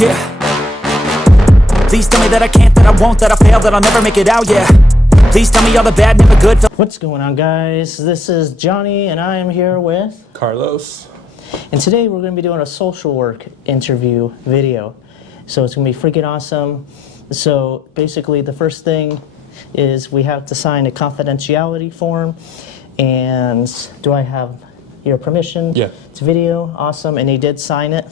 Yeah. Please tell me that I can't, that I won't, that I fail, that I'll never make it out, yeah. Please tell me all the bad, never good. What's going on, guys? This is Johnny, and I am here with Carlos. And today we're going to be doing a social work interview video. So it's going to be freaking awesome. So basically the first thing is we have to sign a confidentiality form. And do I have your permission? Yeah. It's video, awesome. And he did sign it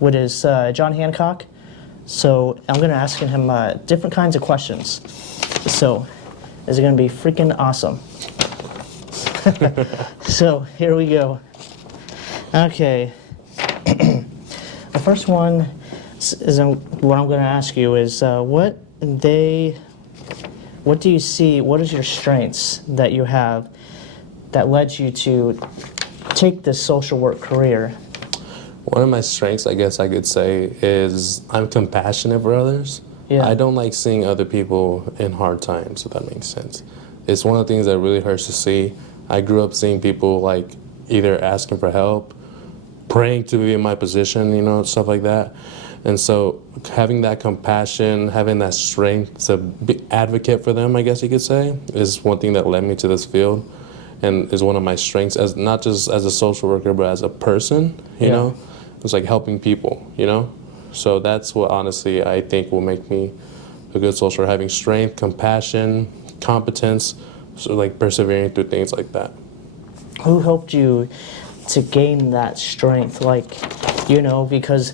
with his John Hancock. So I'm going to ask him different kinds of questions. So this is going to be freaking awesome. So here we go. Okay. The first one is what I'm going to ask you is what do you see, what is your strengths that you have that led you to take this social work career? One of my strengths, I guess I could say, is I'm compassionate for others. Yeah. I don't like seeing other people in hard times, if that makes sense. It's one of the things that really hurts to see. I grew up seeing people like either asking for help, praying to be in my position, you know, stuff like that. And so having that compassion, having that strength to advocate for them, I guess you could say, is one thing that led me to this field and is one of my strengths, as not just as a social worker, but as a person, you know? It's like helping people, you know? So that's what honestly I think will make me a good social worker, having strength, compassion, competence, so like persevering through things like that. Who helped you to gain that strength? Like, you know, because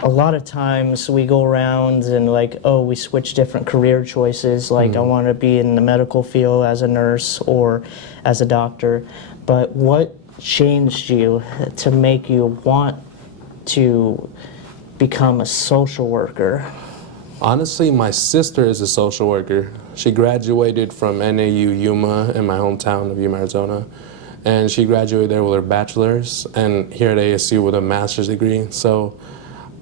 a lot of times we go around and like, oh, we switch different career choices. Like I want to be in the medical field as a nurse or as a doctor. But what changed you to make you want to become a social worker? Honestly, my sister is a social worker. She graduated from NAU Yuma in my hometown of Yuma, Arizona. And she graduated there with her bachelor's and here at ASU with a master's degree. So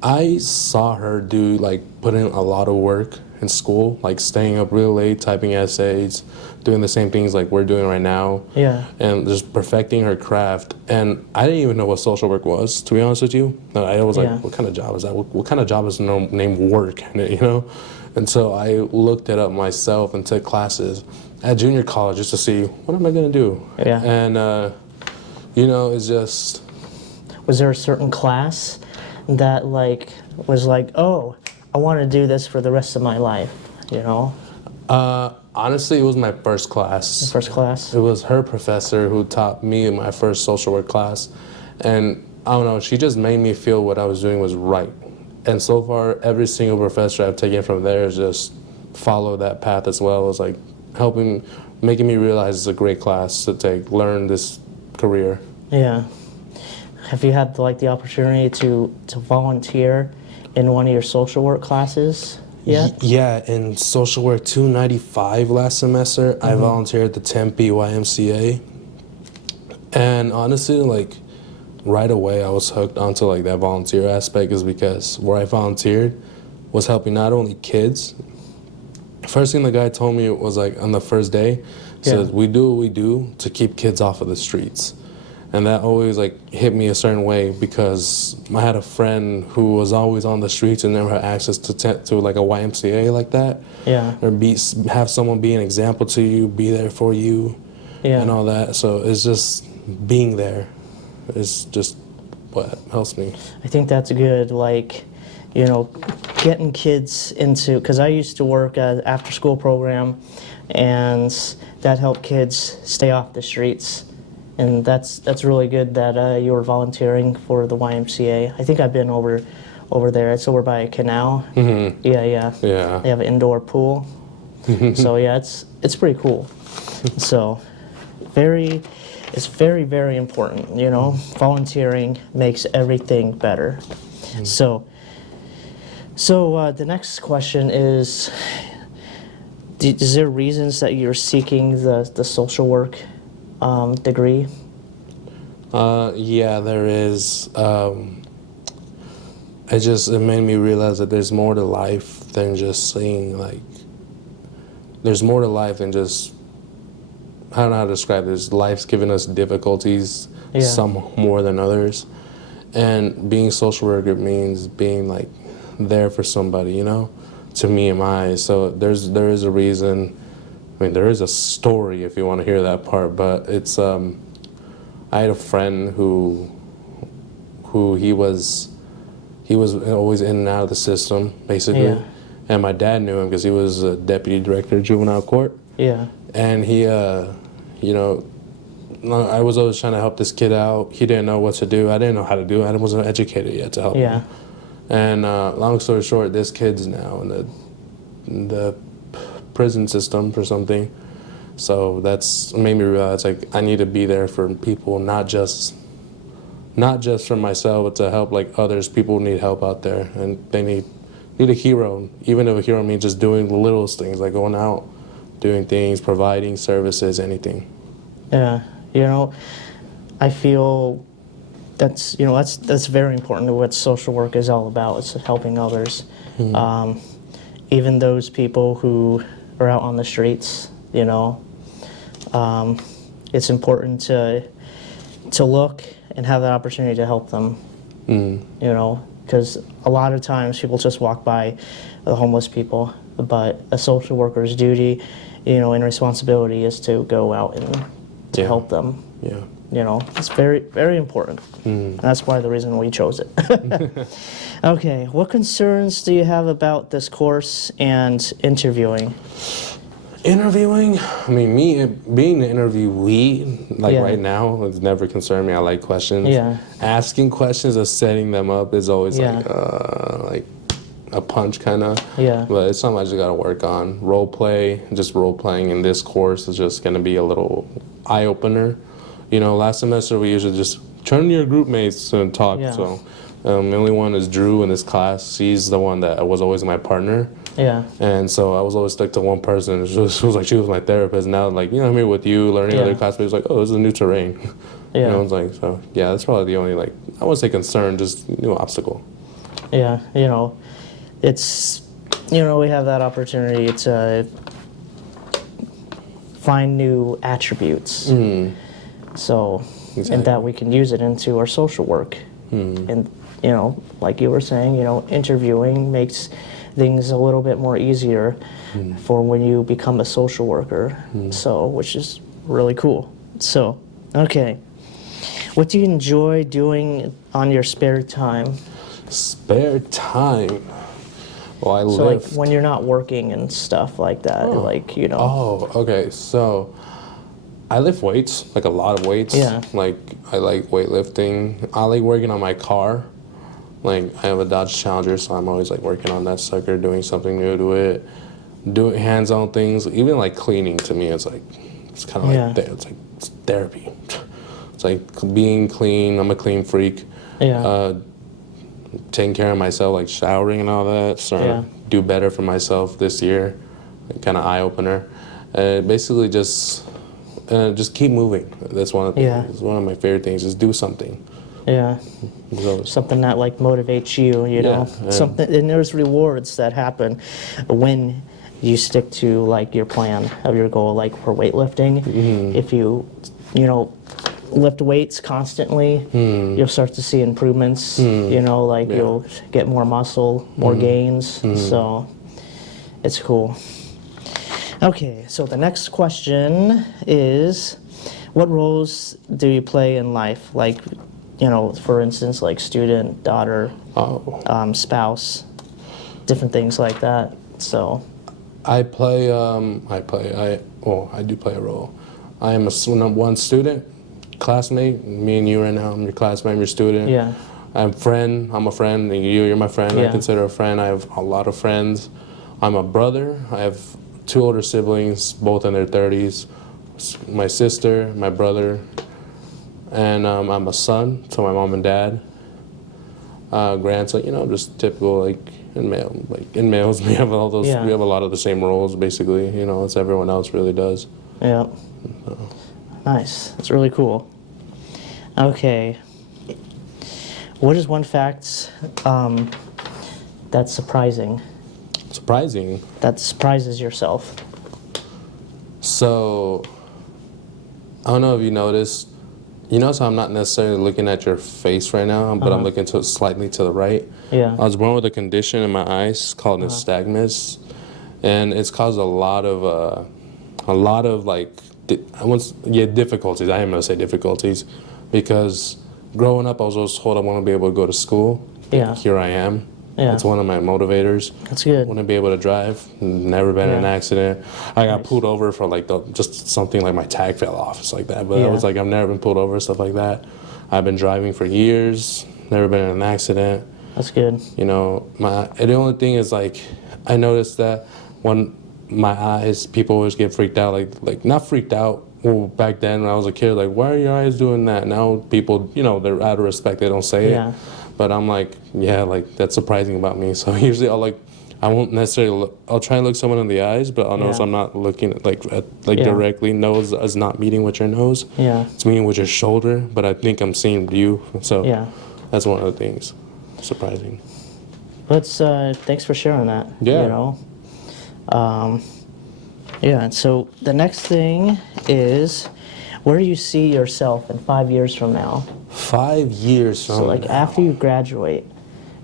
I saw her put in a lot of work in school, like staying up real late, typing essays, doing the same things like we're doing right now. Yeah. And just perfecting her craft. And I didn't even know what social work was, to be honest with you. I was like, what kind of job is that? What kind of job is named work in it, you know? And so I looked it up myself and took classes at junior college just to see, what am I gonna do? Yeah. And, you know, it's just... Was there a certain class that was like, oh, I want to do this for the rest of my life, you know? Honestly, it was my first class. The first class? It was her professor who taught me in my first social work class. And I don't know, she just made me feel what I was doing was right. And so far, every single professor I've taken from there has just followed that path as well. It was like making me realize it's a great class to take, learn this career. Yeah. Have you had the opportunity to volunteer in one of your social work classes yet? Yeah, in social work 295 last semester, I volunteered at the Tempe YMCA. And honestly, right away I was hooked onto that volunteer aspect is because where I volunteered was helping not only kids. First thing the guy told me was on the first day, says we do what we do to keep kids off of the streets. And that always hit me a certain way because I had a friend who was always on the streets and never had access to a YMCA like that. Yeah. Or have someone be an example to you, be there for you, and all that. So it's just being there is just what helps me. I think that's good, you know, getting kids into, because I used to work at an after-school program, and that helped kids stay off the streets. And that's really good that you were volunteering for the YMCA. I think I've been over there. It's over by a canal. Mm-hmm. Yeah. They have an indoor pool. So yeah, it's pretty cool. So it's very, very important. You know, volunteering makes everything better. Mm-hmm. So the next question is there reasons that you're seeking the social work degree? Yeah, there is. It made me realize that there's more to life than just seeing there's more to life than just, I don't know how to describe this. Life's given us difficulties, some more than others. And being social worker means being there for somebody, you know, to me in my eyes. So there is a reason. I mean, there is a story if you want to hear that part, but it's I had a friend who he was always in and out of the system, basically. Yeah. And my dad knew him because he was a deputy director of juvenile court. Yeah. And he, you know, I was always trying to help this kid out. He didn't know what to do. I didn't know how to do it. I wasn't educated yet to help Yeah. him. And long story short, this kid's now in the prison system for something. So that's made me realize, like, I need to be there for people, not just for myself, but to help, like, others. People need help out there, and they need a hero. Even if a hero means just doing the littlest things, like going out, doing things, providing services, anything. Yeah, you know, I feel that's very important to what social work is all about. It's helping others, even those people who are out on the streets. You know, it's important to look and have that opportunity to help them. You know, because a lot of times people just walk by the homeless people, but a social worker's duty, you know, and responsibility is to go out and to help them. Yeah. You know, it's very, very important. And that's why the reason we chose it. Okay, what concerns do you have about this course and interviewing? Interviewing, I mean, me being the interviewee, like right now, it's never concerned me. I like questions. Yeah. Asking questions or setting them up is always like a punch kind of. Yeah. But it's something I just got to work on. Role play, just role playing in this course is just going to be a little eye opener. You know, last semester we usually just turn to your group mates and talk. Yeah. So the only one is Drew in this class. She's the one that was always my partner. Yeah. And so I was always stuck to one person. She was like, she was my therapist. Now, like, you know, I'm here with you, learning other classmates, like, oh, this is a new terrain. Yeah. You know, it's like, so, yeah, that's probably the only, like, I wouldn't say concern, just, you know, obstacle. Yeah, you know, it's, you know, we have that opportunity to find new attributes. So, and that we can use it into our social work. And, you know, like you were saying, you know, interviewing makes things a little bit more easier for when you become a social worker. So, which is really cool. So, okay. What do you enjoy doing on your spare time? Spare time? Well, I So, live. like, when you're not working and stuff like that, like, you know. Oh, okay. So I lift weights, like a lot of weights. Yeah. Like, I like weightlifting. I like working on my car. Like, I have a Dodge Challenger, so I'm always, like, working on that sucker, doing something new to it, doing hands-on things. Even, like, cleaning to me, it's, like, it's kind of like, it's, like, it's therapy. It's, like, being clean. I'm a clean freak. Yeah. Taking care of myself, like, showering and all that. Starting to do better for myself this year. Kind of eye-opener. Basically just keep moving. That's one of the things. It's one of my favorite things, is do something. Yeah. Something that like motivates you, you know. Something, and there's rewards that happen when you stick to like your plan of your goal, like for weightlifting. If you know, lift weights constantly, you'll start to see improvements. You know, like you'll get more muscle, more gains. So it's cool. Okay, so the next question is, what roles do you play in life? Like, you know, for instance, like student, daughter, spouse, different things like that. So, I do play a role. I am one student, classmate. Me and you right now. I'm your classmate. I'm your student. yeah, I'm a friend. And you're my friend. I consider a friend. I have a lot of friends. I'm a brother. I have 2 older siblings, both in their 30s. My sister, my brother, and I'm a son to my mom and dad. Grandson, you know, just typical like in males. We have all those. We have a lot of the same roles, basically. You know, as everyone else really does. yeah. Nice. That's really cool. Okay. What is one fact that's surprising? Surprising. That surprises yourself? So, I don't know if you noticed, You know, so I'm not necessarily looking at your face right now, but I'm looking to slightly to the right. Yeah. I was born with a condition in my eyes called nystagmus, and it's caused a lot of like, difficulties. I am gonna say difficulties, because growing up I was always told I want to be able to go to school. Yeah. Here I am. Yeah. It's one of my motivators. That's good. Want to be able to drive. Never been in an Yeah. accident. I got pulled over for like just something like my tag fell off. It's like that. But I Yeah. was like, I've never been pulled over, stuff like that. I've been driving for years. Never been in an accident. That's good. You know, and the only thing is like, I noticed that when my eyes, people always get freaked out. Like not freaked out. Well, back then when I was a kid, like, why are your eyes doing that? Now people, you know, they're out of respect. They don't say Yeah. it. But I'm like, yeah, like that's surprising about me. So usually I won't necessarily look, I'll try and look someone in the eyes, but I'll notice Yeah. I'm not looking at Yeah. directly. Nose is not meeting with your nose. Yeah. It's meeting with your shoulder, but I think I'm seeing you. So Yeah. that's one of the things. Surprising. Let's thanks for sharing that. Yeah. You know. Yeah. And so the next thing is, where do you see yourself in 5 years from now? 5 years from So like now. after you graduate,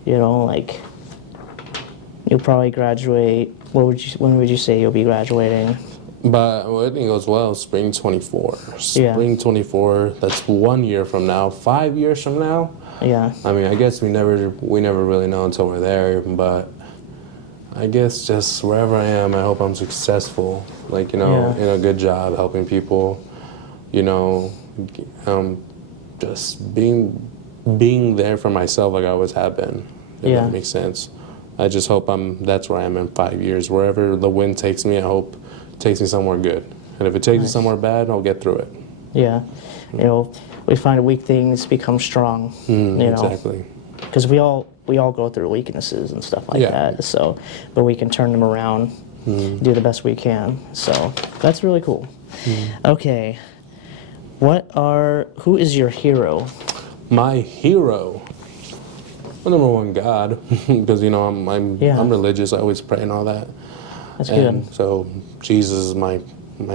you know, like you'll probably graduate. When would you say you'll be graduating? But well, I think it goes well. Spring 24. Yeah. Spring 24. That's 1 year from now. 5 years from now. Yeah. I mean, I guess we never really know until we're there. But I guess just wherever I am, I hope I'm successful. Like, you know, Yeah. in a good job, helping people. You know, just being there for myself like I always have been. If Yeah. that makes sense. I just hope that's where I am in 5 years. Wherever the wind takes me, I hope it takes me somewhere good. And if it takes me somewhere bad, I'll get through it. Yeah. You know, we find weak things become strong. You know, Exactly. because we all go through weaknesses and stuff like Yeah. that. So, but we can turn them around, do the best we can. So that's really cool. Okay, who is your hero? My hero. Well, number one, God, because you know I'm religious. I always pray and all that. That's And good. so Jesus is my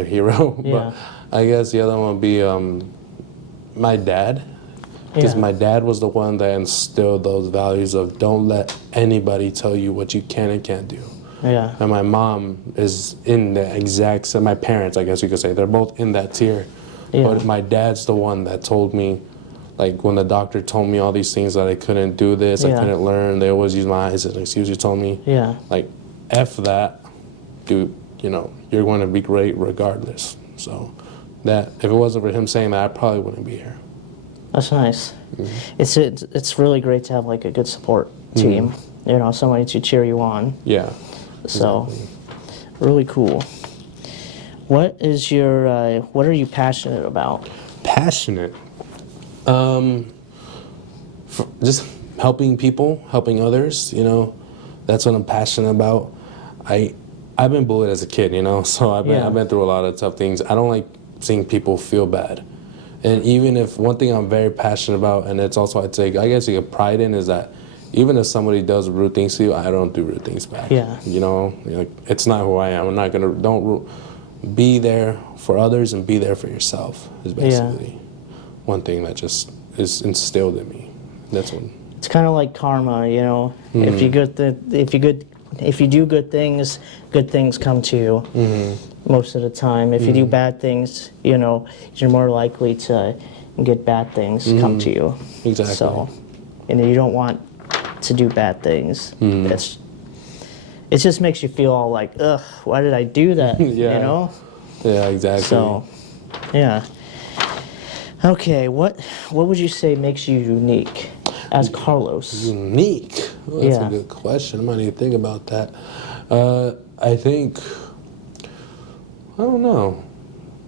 hero. Yeah. But I guess the other one would be my dad. Because Yeah. my dad was the one that instilled those values of don't let anybody tell you what you can and can't do. Yeah. And my mom is in the exact same, my parents, I guess you could say, they're both in that tier. Yeah. But my dad's the one that told me, like when the doctor told me all these things that I couldn't do this, I Yeah. couldn't learn, they always use my eyes as an excuse. He told me, Yeah. like, F that, dude, you know, you're going to be great regardless. So that, if it wasn't for him saying that, I probably wouldn't be here. That's nice. It's really great to have like a good support team. You know, somebody to cheer you on. Yeah. So, really cool. What are you passionate about? Passionate. Just helping people, helping others, you know, that's what I'm passionate about. I've been bullied as a kid, you know, so I've been through a lot of tough things. I don't like seeing people feel bad. And even if one thing I'm very passionate about, and it's also I guess you get pride in, is that even if somebody does rude things to you, I don't do rude things back. Yeah. You know, like, it's not who I am. I'm not don't be there for others and be there for yourself is basically one thing that just is instilled in me. That's one. It's kind of like karma, you know. If you do good things come to you most of the time. If you do bad things, you know, you're more likely to get bad things come to you. Exactly. So, you know, you don't want to do bad things. It just makes you feel all like, ugh, why did I do that? Yeah. You know? Yeah, exactly. So, yeah. Okay, what would you say makes you unique as Carlos? Unique? Well, that's Yeah. a good question. I might need to think about that. I think, I don't know.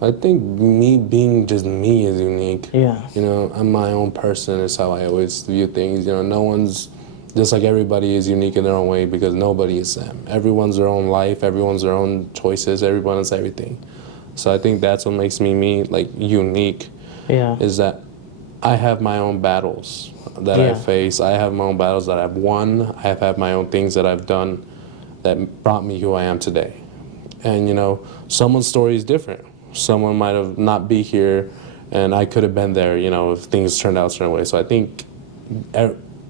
I think me being just me is unique. Yeah. You know, I'm my own person is how I always view things. You know, no one's, just like everybody is unique in their own way because nobody is them. Everyone's their own life, everyone's their own choices, everyone is everything. So I think that's what makes me, like, unique. Yeah. Is that I have my own battles that I face. I have my own battles that I've won. I have had my own things that I've done that brought me who I am today. And, you know, someone's story is different. Someone might have not be here and I could have been there, you know, if things turned out a certain way. So I think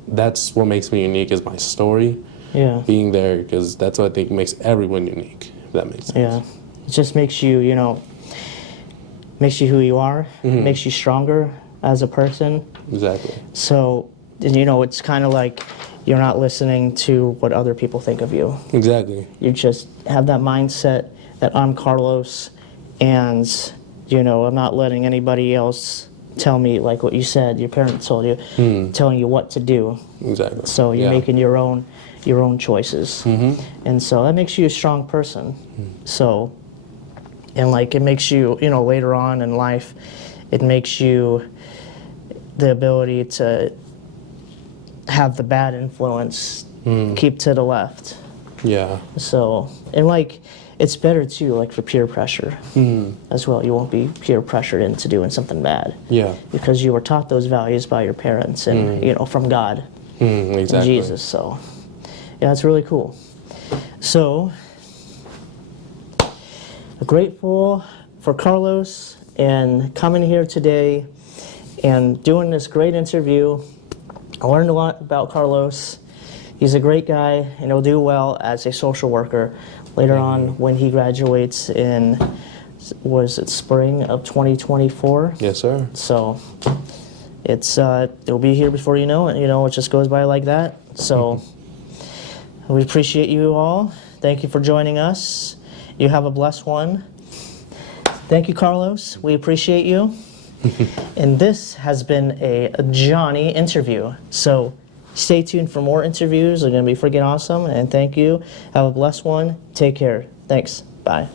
that's what makes me unique is my story, Yeah. being there, because that's what I think makes everyone unique, if that makes sense. Yeah. It just makes you, you know, makes you who you are, makes you stronger as a person. Exactly. So, and, you know, it's kind of like you're not listening to what other people think of you. Exactly. You just have that mindset that I'm Carlos, and, you know, I'm not letting anybody else tell me, like what you said, your parents told you, telling you what to do. Exactly. So you're Yeah. making your own choices. And so that makes you a strong person. So, and like it makes you, you know, later on in life, it makes you the ability to have the bad influence keep to the left. Yeah. So, and like, it's better too, like for peer pressure as well. You won't be peer pressured into doing something bad Yeah. because you were taught those values by your parents and, you know, from God and Exactly. Jesus. So, yeah, it's really cool. So, grateful for Carlos and coming here today and doing this great interview. I learned a lot about Carlos. He's a great guy and he'll do well as a social worker later on when he graduates in, was it spring of 2024? Yes, sir. So it's it'll be here before you know it. You know, it just goes by like that. So we appreciate you all. Thank you for joining us. You have a blessed one. Thank you, Carlos. We appreciate you. And this has been a Johnny interview. So stay tuned for more interviews. They're going to be freaking awesome. And thank you. Have a blessed one. Take care. Thanks. Bye.